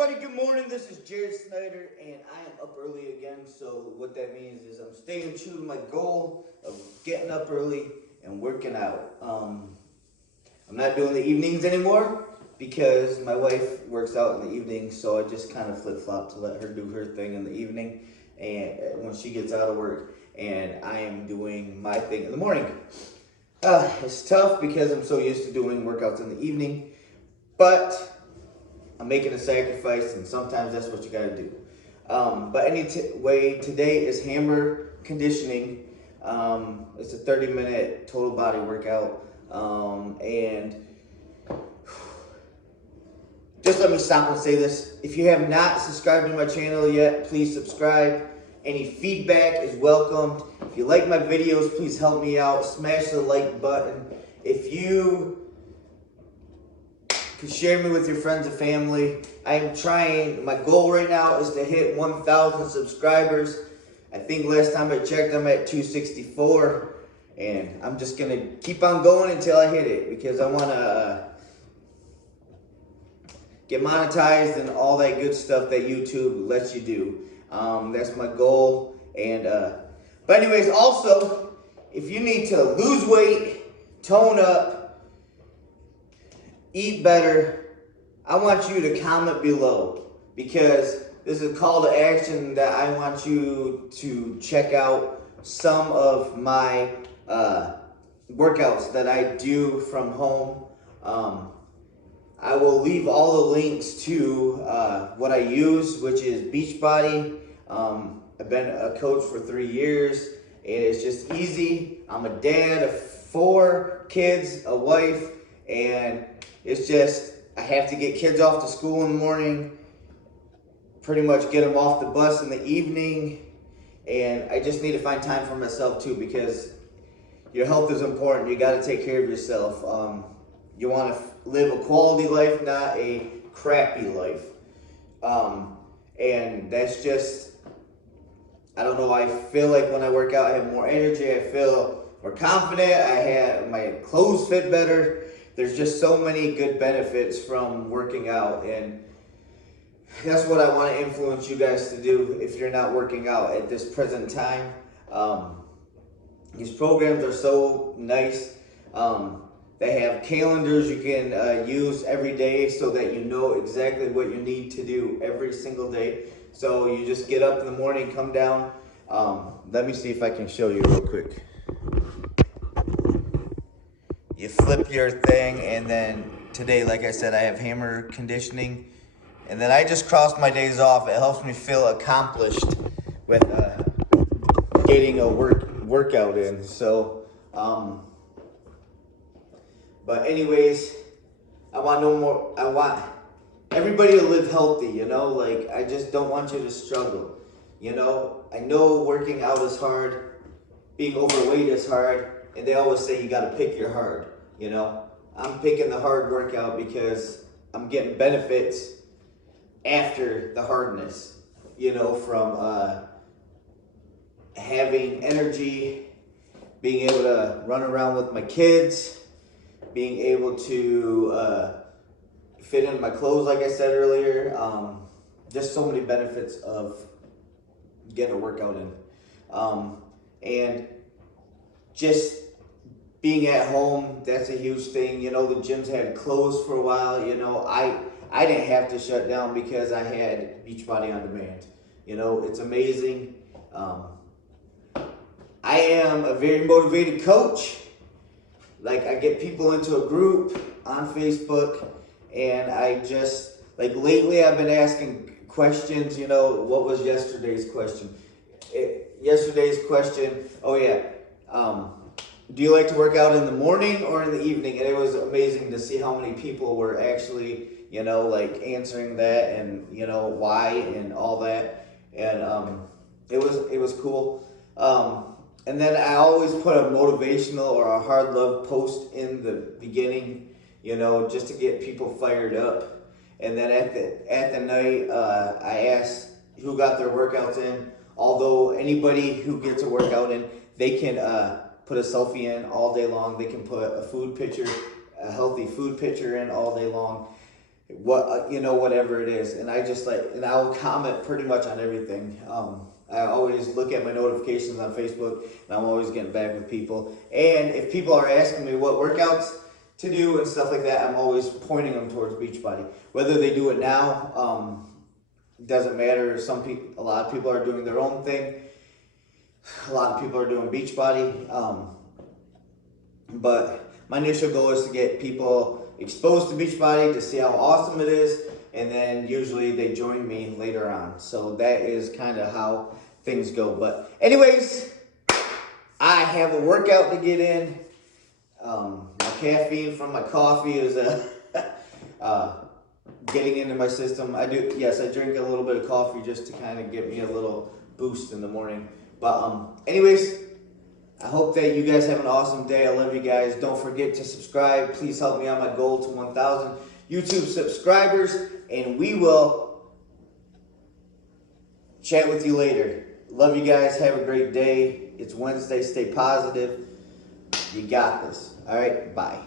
everybody, good morning. This is Jared Snyder, and I am up early again. So what that means is I'm staying true to my goal of getting up early and working out. I'm not doing the evenings anymore because my wife works out in the evening, so I just kind of flip-flop to let her do her thing in the evening and when she gets out of work, and I am doing my thing in the morning. It's tough because I'm so used to doing workouts in the evening, but I'm making a sacrifice, and sometimes that's what you gotta do. But anyway, today is hammer conditioning. It's a 30-minute total body workout. And just let me stop and say this. If you have not subscribed to my channel yet, please subscribe. Any feedback is welcomed. If you like my videos, please help me out. Smash the like button. If you could share me with your friends and family. I am trying, my goal right now is to hit 1,000 subscribers. I think last time I checked, I'm at 264. And I'm just gonna keep on going until I hit it, because I wanna get monetized and all that good stuff that YouTube lets you do. That's my goal. And but anyways, also, if you need to lose weight, tone up, eat better, I want you to comment below, because this is a call to action that I want you to check out some of my workouts that I do from home. I will leave all the links to what I use, which is Beachbody. I've been a coach for 3 years, and it's just easy. I'm a dad of 4 kids, a wife, and it's just, I have to get kids off to school in the morning, pretty much get them off the bus in the evening, and I just need to find time for myself too, because your health is important. You got to take care of yourself. You want to live a quality life, not a crappy life. And that's just, I don't know, I feel like when I work out, I have more energy, I feel more confident, my clothes fit better. There's just so many good benefits from working out, and that's what I want to influence you guys to do if you're not working out at this present time. These programs are so nice. They have calendars you can use every day so that you know exactly what you need to do every single day. So you just get up in the morning, come down. Let me see if I can show you real quick. You flip your thing, and then today, like I said, I have hammer conditioning, and then I just crossed my days off. It helps me feel accomplished with getting a workout in. So, but anyways, I want everybody to live healthy, you know, like, I just don't want you to struggle, you know. I know working out is hard, being overweight is hard, and they always say you gotta pick your hard, you know. I'm picking the hard workout because I'm getting benefits after the hardness, you know, from having energy, being able to run around with my kids, being able to fit in my clothes, like I said earlier. Just so many benefits of getting a workout in. And just being at home, that's a huge thing. You know, the gyms had closed for a while. You know, I didn't have to shut down because I had Beachbody on demand. You know, it's amazing. I am a very motivated coach. Like, I get people into a group on Facebook, and I just, like, lately I've been asking questions. You know, what was yesterday's question? Yesterday's question, oh yeah, do you like to work out in the morning or in the evening? And it was amazing to see how many people were actually, you know, like, answering that, and, you know, why and all that. And it was cool. And then I always put a motivational or a hard love post in the beginning, you know, just to get people fired up. And then at the night, I asked who got their workouts in. Although anybody who gets a workout in, they can put a selfie in all day long. They can put a food picture, a healthy food picture in all day long. what you know, whatever it is, and I just and I will comment pretty much on everything. I always look at my notifications on Facebook, and I'm always getting back with people. And if people are asking me what workouts to do and stuff like that, I'm always pointing them towards Beachbody. Whether they do it now, doesn't matter. A lot of people are doing their own thing. A lot of people are doing Beachbody. But my initial goal is to get people exposed to Beachbody, to see how awesome it is, and then usually they join me later on. So that is kind of how things go. But anyways, I have a workout to get in. My caffeine from my coffee is getting into my system. I drink a little bit of coffee just to kind of give me a little boost in the morning. But anyways, I hope that you guys have an awesome day. I love you guys. Don't forget to subscribe. Please help me on my goal to 1,000 YouTube subscribers, and we will chat with you later. Love you guys. Have a great day. It's Wednesday. Stay positive. You got this. All right. Bye.